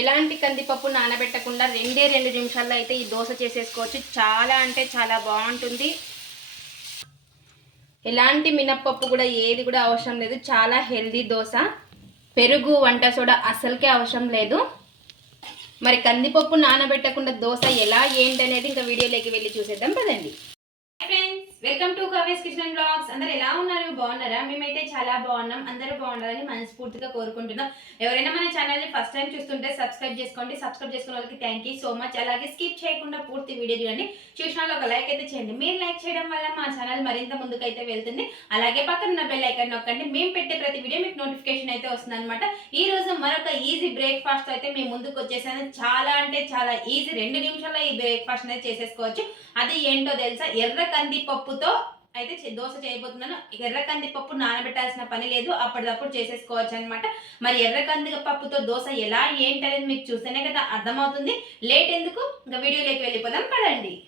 ఎలాంటి కందిపప్పు నానబెట్టకుండా రెండే రెండు నిమిషాల్లో అయితే ఈ దోశ చేసేసుకోవచ్చు. చాలా అంటే చాలా బాగుంటుంది. ఎలాంటి మినప్పప్పు కూడా ఏది కూడా అవసరం లేదు. చాలా హెల్దీ దోశ. పెరుగు వంట సోడా అసలుకే అవసరం లేదు. మరి కందిపప్పు నానబెట్టకుండా దోశ ఎలా ఏంటి అనేది ఇంకా వీడియోలోకి వెళ్ళి చూసేద్దాం. పదండి. Welcome to Kavey's kitchen blogs. అందరు ఎలా ఉన్నారు? బాగున్నారా? మేమైతే చాలా బాగున్నాం. అందరూ బాగుండాలని మనస్ఫూర్తిగా కోరుకుంటున్నాం. ఎవరైనా మన ఛానల్ని ఫస్ట్ టైం చూస్తుంటే సబ్స్క్రైబ్ చేసుకోండి. సబ్స్క్రైబ్ చేసుకున్న వాళ్ళకి థ్యాంక్ యూ సో మచ్ అలాగే స్కిప్ చేయకుండా పూర్తి వీడియో చూడండి. చూసిన ఒక లైక్ అయితే చేయండి. మీరు లైక్ చేయడం వల్ల మా ఛానల్ మరింత ముందుకైతే వెళ్తుంది. అలాగే పక్కన ఉన్న బెల్ ఐకన్ నొక్కండి. మేము పెట్టే ప్రతి వీడియో మీకు నోటిఫికేషన్ అయితే వస్తుంది అనమాట ఈ రోజు మరొక ఈజీ బ్రేక్ఫాస్ట్ అయితే మేము ముందుకు వచ్చేసాను చాలా అంటే చాలా ఈజీ రెండు నిమిషాల్లో ఈ బ్రేక్ఫాస్ట్ అనేది చేసేసుకోవచ్చు. అది ఏంటో తెలుసా? ఎర్ర కంది పప్పుతో అయితే దోశ చేయబోతున్నాను. ఎర్ర కంది పప్పు నానబెట్టాల్సిన పని లేదు. అప్పటిదప్పుడు చేసేసుకోవచ్చు అనమాట మరి ఎర్ర కంది పప్పుతో దోశ ఎలా ఏంటి అనేది మీకు చూస్తేనే కదా అర్థమవుతుంది. లేట్ ఎందుకు? ఇంకా వీడియోలోకి వెళ్ళిపోదాం పదండి.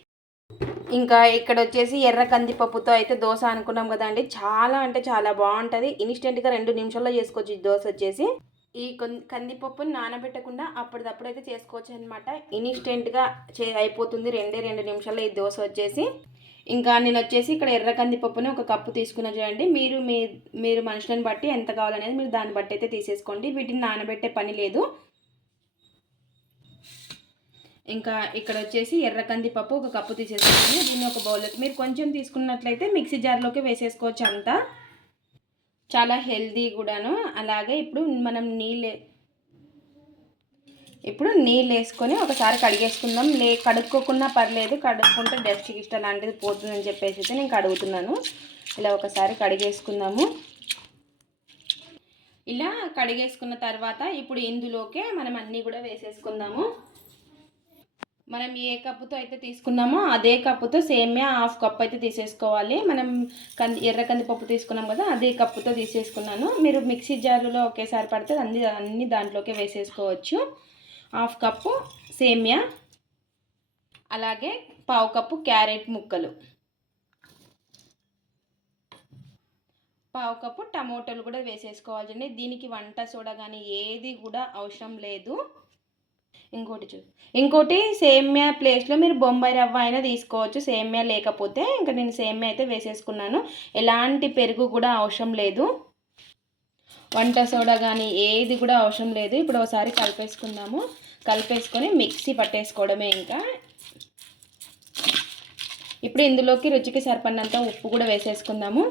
ఇంకా ఇక్కడ వచ్చేసి ఎర్ర కందిపప్పుతో అయితే దోశ అనుకున్నాం కదా అండి. చాలా అంటే చాలా బాగుంటుంది. ఇన్స్టెంట్గా రెండు నిమిషాల్లో చేసుకోవచ్చు ఈ దోశ వచ్చేసి. ఈ కొన్- కందిపప్పుని నానబెట్టకుండా అప్పటిదప్పుడు అయితే చేసుకోవచ్చు అనమాట ఇన్స్టెంట్గా చే అయిపోతుంది. రెండే రెండు నిమిషాల్లో ఈ దోశ వచ్చేసి. ఇంకా నేను వచ్చేసి ఇక్కడ ఎర్ర కందిపప్పుని ఒక కప్పు తీసుకున్న చూడండి. మీరు మీ మీరు మనుషులను బట్టి ఎంత కావాలనేది మీరు దాన్ని బట్టి అయితే తీసేసుకోండి. వీటిని నానబెట్టే పని లేదు. ఇంకా ఇక్కడ వచ్చేసి ఎర్ర కందిపప్పు ఒక కప్పు తీసేసుకోండి. దీన్ని ఒక బౌల్లోకి మీరు కొంచెం తీసుకున్నట్లయితే మిక్సీ జార్లోకి వేసేసుకోవచ్చు అంతా. చాలా హెల్దీ కూడాను. అలాగే ఇప్పుడు మనం నీళ్ళు ఇప్పుడు నీళ్ళు వేసుకొని ఒకసారి కడిగేసుకుందాం. లే కడుక్కోకున్నా పర్లేదు కడుక్కుంటే డస్ట్ గిస్ట్ అలాంటిది పోతుందని చెప్పేసి అయితే నేను కడుగుతున్నాను. ఇలా ఒకసారి కడిగేసుకుందాము. ఇలా కడిగేసుకున్న తర్వాత ఇప్పుడు ఇందులోకే మనం అన్నీ కూడా వేసేసుకుందాము. మనం ఏ కప్పుతో అయితే తీసుకున్నామో అదే కప్పుతో సేమ్యా హాఫ్ కప్ అయితే తీసేసుకోవాలి. మనం కంది ఎర్ర కందిపప్పు తీసుకున్నాం కదా అదే కప్పుతో తీసేసుకున్నాను. మీరు మిక్సీ జారులో ఒకేసారి పడితే అన్ని అన్ని దాంట్లోకి వేసేసుకోవచ్చు. హాఫ్ కప్పు సేమియా అలాగే పావు కప్పు క్యారెట్ ముక్కలు. పావు కప్పు టమోటాలు కూడా వేసేసుకోవాలండి దీనికి వంట సోడా కానీ ఏది కూడా అవసరం లేదు. ఇంకోటి చూ ఇంకోటి సేమ్యా ప్లేస్లో మీరు బొంబాయి రవ్వ అయినా తీసుకోవచ్చు సేమ్యా లేకపోతే ఇంకా నేను సేమ్యా అయితే వేసేసుకున్నాను. ఎలాంటి పెరుగు కూడా అవసరం లేదు. వంట సోడా కానీ ఏది కూడా అవసరం లేదు. ఇప్పుడు ఒకసారి కలిపేసుకుందాము. కలిపేసుకొని మిక్సీ పట్టేసుకోవడమే ఇంకా. ఇప్పుడు ఇందులోకి రుచికి సరిపడినంత ఉప్పు కూడా వేసేసుకుందాము.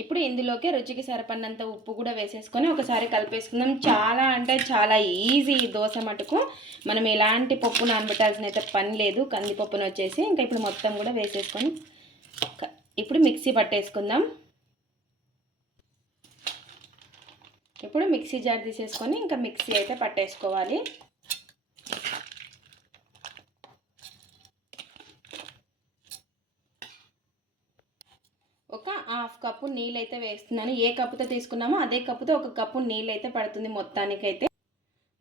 ఇప్పుడు ఇందులోకి రుచికి సరిపడినంత ఉప్పు కూడా వేసేసుకొని ఒకసారి కలిపేసుకుందాం. చాలా అంటే చాలా ఈజీ దోశ మటుకు. మనం ఎలాంటి పప్పు నానబెట్టాల్సిన అయితే పని లేదు. కందిపప్పును వచ్చేసి ఇంకా ఇప్పుడు మొత్తం కూడా వేసేసుకొని ఇప్పుడు మిక్సీ పట్టేసుకుందాం. ఇప్పుడు మిక్సీ జార్ తీసేసుకొని ఇంకా మిక్సీ అయితే పట్టేసుకోవాలి. ఒక హాఫ్ కప్పు నీళ్ళు అయితే వేస్తున్నాను. ఏ కప్పుతో తీసుకున్నామో అదే కప్పుతో ఒక కప్పు నీళ్ళు అయితే పడుతుంది మొత్తానికైతే.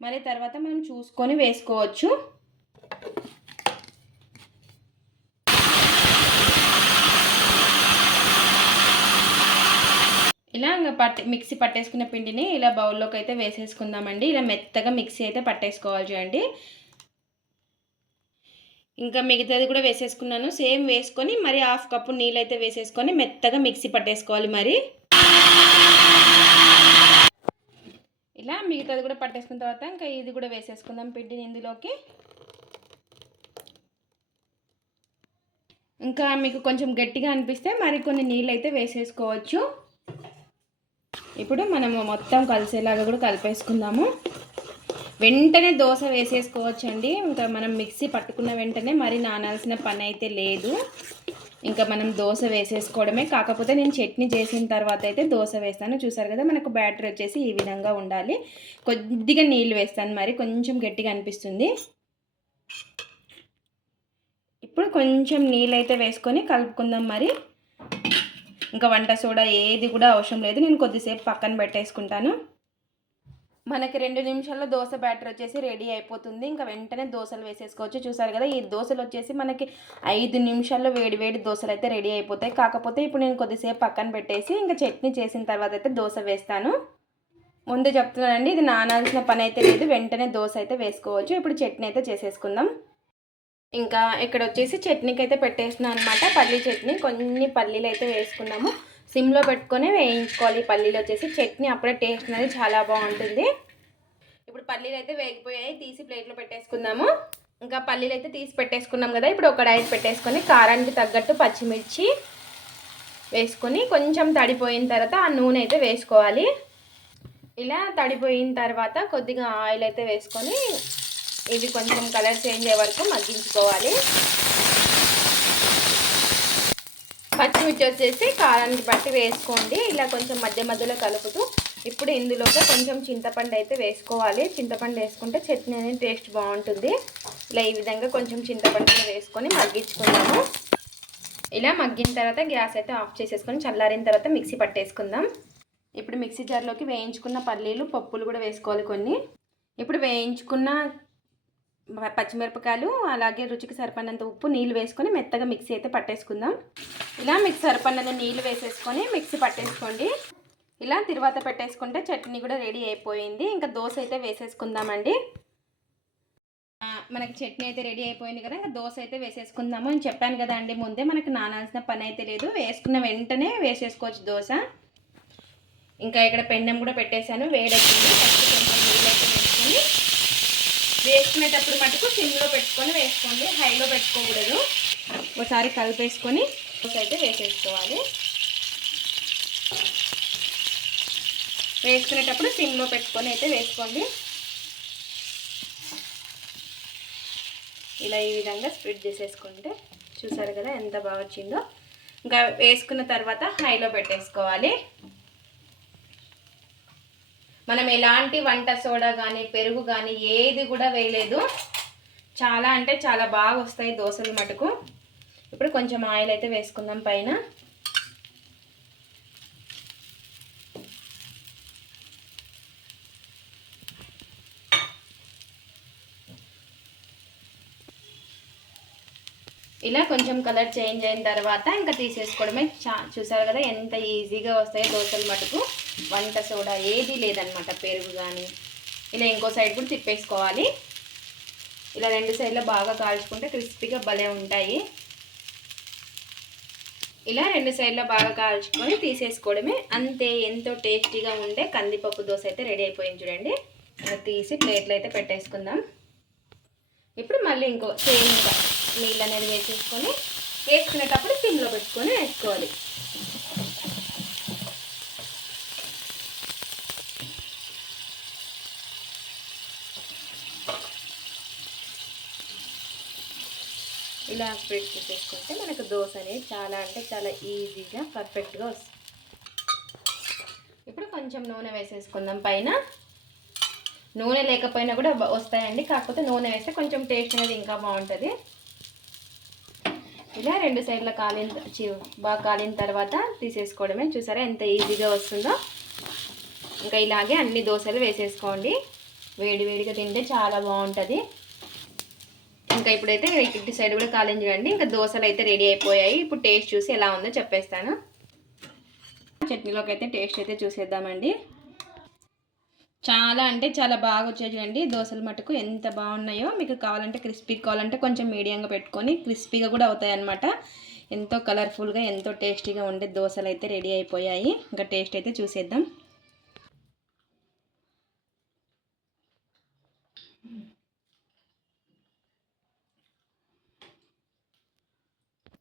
మరి తర్వాత మనం చూసుకొని వేసుకోవచ్చు. ఇలా ఇంకా పట్టి మిక్సీ పట్టేసుకున్న పిండిని ఇలా బౌల్లోకి అయితే వేసేసుకుందామండి. ఇలా మెత్తగా మిక్సీ అయితే పట్టేసుకోవాలి చూడండి. ఇంకా మిగతాది కూడా వేసేసుకున్నాను. సేమ్ వేసుకొని మరి హాఫ్ కప్పు నీళ్ళు అయితే వేసేసుకొని మెత్తగా మిక్సీ పట్టేసుకోవాలి మరి. ఇలా మిగతాది కూడా పట్టేసుకున్న తర్వాత ఇంకా ఇది కూడా వేసేసుకుందాం పిండిని ఇందులోకి. ఇంకా మీకు కొంచెం గట్టిగా అనిపిస్తే మరి కొన్ని నీళ్ళు అయితే వేసేసుకోవచ్చు. ఇప్పుడు మనము మొత్తం కలిసేలాగా కూడా కలిపేసుకుందాము. వెంటనే దోశ వేసేసుకోవచ్చు అండి ఇంకా మనం మిక్సీ పట్టుకున్న వెంటనే మరి నానాల్సిన పని అయితే లేదు. ఇంకా మనం దోశ వేసేసుకోవడమే. కాకపోతే నేను చట్నీ చేసిన తర్వాత అయితే దోశ వేస్తాను. చూసారు కదా మనకు బ్యాటర్ వచ్చేసి ఈ విధంగా ఉండాలి. కొద్దిగా నీళ్ళు వేస్తాను మరి. కొంచెం గట్టిగా అనిపిస్తుంది. ఇప్పుడు కొంచెం నీళ్ళు అయితే వేసుకొని కలుపుకుందాం మరి. ఇంకా వంట సోడా ఏది కూడా అవసరం లేదు. నేను కొద్దిసేపు పక్కన పెట్టేసుకుంటాను. మనకి రెండు నిమిషాల్లో దోశ బ్యాటర్ వచ్చేసి రెడీ అయిపోతుంది. ఇంకా వెంటనే దోశలు వేసేసుకోవచ్చు. చూసారు కదా ఈ దోశలు వచ్చేసి మనకి ఐదు నిమిషాల్లో వేడి వేడి దోశలు అయితే రెడీ అయిపోతాయి. కాకపోతే ఇప్పుడు నేను కొద్దిసేపు పక్కన పెట్టేసి ఇంకా చట్నీ చేసిన తర్వాత అయితే దోశ వేస్తాను. ముందే చెప్తున్నానండి ఇది నానాల్సిన పని అయితే లేదు. వెంటనే దోశ అయితే వేసుకోవచ్చు. ఇప్పుడు చట్నీ అయితే చేసేసుకుందాం. ఇంకా ఇక్కడ వచ్చేసి చట్నీకి అయితే పెట్టేస్తున్నాను అనమాట పల్లీ చట్నీ కొన్ని పల్లీలు అయితే వేసుకున్నాము. సిమ్లో పెట్టుకొని వేయించుకోవాలి. పల్లీలు వచ్చేసి చట్నీ అప్పుడే టేస్ట్ అనేది చాలా బాగుంటుంది. ఇప్పుడు పల్లీలు అయితే వేగిపోయాయి. తీసి ప్లేట్లో పెట్టేసుకుందాము. ఇంకా పల్లీలు అయితే తీసి పెట్టేసుకున్నాం కదా. ఇప్పుడు ఒక డైట్ పెట్టేసుకొని కారానికి తగ్గట్టు పచ్చిమిర్చి వేసుకొని కొంచెం తడిపోయిన తర్వాత ఆ నూనె అయితే వేసుకోవాలి. ఇలా తడిపోయిన తర్వాత కొద్దిగా ఆయిల్ అయితే వేసుకొని ఇది కొంచెం కలర్ చేంజ్ అయ్యే వరకు మగ్గించుకోవాలి. పచ్చిమిర్చి వచ్చేసి కాలానికి బట్టి వేసుకోండి. ఇలా కొంచెం మధ్య మధ్యలో కలుపుతూ ఇప్పుడు ఇందులోకి కొంచెం చింతపండు అయితే వేసుకోవాలి. చింతపండు వేసుకుంటే చట్నీ అనేది టేస్ట్ బాగుంటుంది. ఇలా ఈ విధంగా కొంచెం చింతపండు వేసుకొని మగ్గించుకుందాము. ఇలా మగ్గిన తర్వాత గ్యాస్ అయితే ఆఫ్ చేసేసుకొని చల్లారిన తర్వాత మిక్సీ పట్టేసుకుందాం. ఇప్పుడు మిక్సీ జార్లోకి వేయించుకున్న పల్లీలు పప్పులు కూడా వేసుకోవాలి కొన్ని. ఇప్పుడు వేయించుకున్న పచ్చిమిరపకాయలు అలాగే రుచికి సరిపడినంత ఉప్పు నీళ్ళు వేసుకొని మెత్తగా మిక్సీ అయితే పట్టేసుకుందాం. ఇలా మిక్సీ సరిపడినంత నీళ్ళు వేసేసుకొని మిక్సీ పట్టేసుకోండి. ఇలా తిరువాత పెట్టేసుకుంటే చట్నీ కూడా రెడీ అయిపోయింది. ఇంకా దోశ అయితే వేసేసుకుందామండి. మనకి చట్నీ అయితే రెడీ అయిపోయింది కదా ఇంకా దోశ అయితే వేసేసుకుందాము అని చెప్పాను కదా అండి ముందే. మనకి నానాల్సిన పని అయితే లేదు. వేసుకున్న వెంటనే వేసేసుకోవచ్చు దోశ. ఇంకా ఇక్కడ పెండం కూడా పెట్టేశాను వేడెక్కింది ఫస్ట్ కొంచెం నీళ్ళు అయితే వేసుకొని వేసుకునేటప్పుడు మటుకు సిమ్లో పెట్టుకొని వేసుకోండి హైలో పెట్టుకోకూడదు. ఒకసారి కలిపేసుకొని అయితే వేసేసుకోవాలి. వేసుకునేటప్పుడు సిమ్లో పెట్టుకొని అయితే వేసుకోండి. ఇలా ఈ విధంగా స్ప్రెడ్ చేసేసుకుంటే చూసారు కదా ఎంత బాగా వచ్చిందో. ఇంకా వేసుకున్న తర్వాత హైలో పెట్టేసుకోవాలి. మనం ఎలాంటి వంట సోడా కానీ పెరుగు కానీ ఏది కూడా వేయలేదు. చాలా అంటే చాలా బాగా వస్తాయి దోశలు మటుకు. ఇప్పుడు కొంచెం ఆయిల్ అయితే వేసుకుందాం పైన. ఇలా కొంచెం కలర్ చేంజ్ అయిన తర్వాత ఇంకా తీసేసుకోవడమే. చా చూసారు కదా ఎంత ఈజీగా వస్తాయో దోశలు మటుకు. వంట సోడా ఏది లేదనమాట పెరుగు కానీ ఇలా ఇంకో సైడ్ కూడా తిప్పేసుకోవాలి. ఇలా రెండు సైడ్లో బాగా కాల్చుకుంటే క్రిస్పీగా భలే ఉంటాయి. ఇలా రెండు సైడ్లో బాగా కాల్చుకొని తీసేసుకోవడమే. అంతే ఎంతో టేస్టీగా ఉండే కందిపప్పు దోశ అయితే రెడీ అయిపోయింది చూడండి. తీసి ప్లేట్లో అయితే పెట్టేసుకుందాం. ఇప్పుడు మళ్ళీ ఇంకో సేమ్ నీళ్ళు అనేది వేసేసుకొని వేసుకునేటప్పుడు సిమ్లో పెట్టుకొని వేసుకోవాలి. ఇలా స్ప్రెడ్ చేసేసుకుంటే మనకు దోశ అనేది చాలా అంటే చాలా ఈజీగా పర్ఫెక్ట్గా వస్తుంది. ఇప్పుడు కొంచెం నూనె వేసేసుకుందాం పైన. నూనె లేకపోయినా కూడా వస్తాయండి. కాకపోతే నూనె వేస్తే కొంచెం టేస్ట్ అనేది ఇంకా బాగుంటుంది. ఇలా రెండు సైడ్ల కాలిన బాగా కాలిన తర్వాత తీసేసుకోవడమే. చూసారా ఎంత ఈజీగా వస్తుందో? ఇంకా ఇలాగే అన్ని దోశలు వేసేసుకోండి. వేడి వేడిగా తింటే చాలా బాగుంటుంది. ఇంకా ఇప్పుడైతే ఇటు సైడ్ కూడా కాలేజ్ చేయండి ఇంకా దోశలు అయితే రెడీ అయిపోయాయి. ఇప్పుడు టేస్ట్ చూసి ఎలా ఉందో చెప్పేస్తాను. చట్నీలోకి అయితే టేస్ట్ అయితే చూసేద్దామండి. చాలా అంటే చాలా బాగా వచ్చాయి చూడండి. దోశలు మటుకు ఎంత బాగున్నాయో మీకు కావాలంటే క్రిస్పీ కావాలంటే కొంచెం మీడియంగా పెట్టుకొని క్రిస్పీగా కూడా అవుతాయి అన్నమాట ఎంతో కలర్ఫుల్గా ఎంతో టేస్టీగా ఉండే దోశలు అయితే రెడీ అయిపోయాయి. ఇంకా టేస్ట్ అయితే చూసేద్దాం.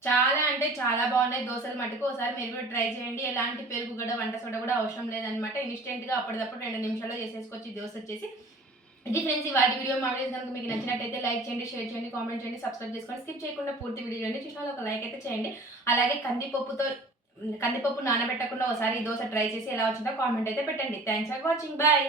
చాలా అంటే చాలా బాగున్నాయి. దోశలు మటుకు ఒకసారి మీరు కూడా ట్రై చేయండి. ఎలాంటి పెరుగు కూడా వంట సోడ కూడా అవసరం లేదనమాట ఇన్స్టెంట్గా అప్పటిదప్పుడు రెండు నిమిషాల్లో చేసేసుకోవచ్చు దోశ వచ్చేసి. ఇది ఫ్రెండ్స్ వాటి వీడియో మా వీడియోస్ కనుక మీకు నచ్చినట్టయితే లైక్ చేయండి షేర్ చేయండి కామెంట్ చేయండి సబ్స్క్రైబ్ చేసుకోండి. స్కిప్ చేయకుండా పూర్తి వీడియో చేయండి చూసిన ఒక లైక్ అయితే చేయండి. అలాగే కందిపప్పుతో కందిపప్పు నానబెట్టకుండా ఒకసారి ఈ దోశ ట్రై చేసి ఎలా వచ్చిందో కామెంట్ అయితే పెట్టండి. Thanks for watching bye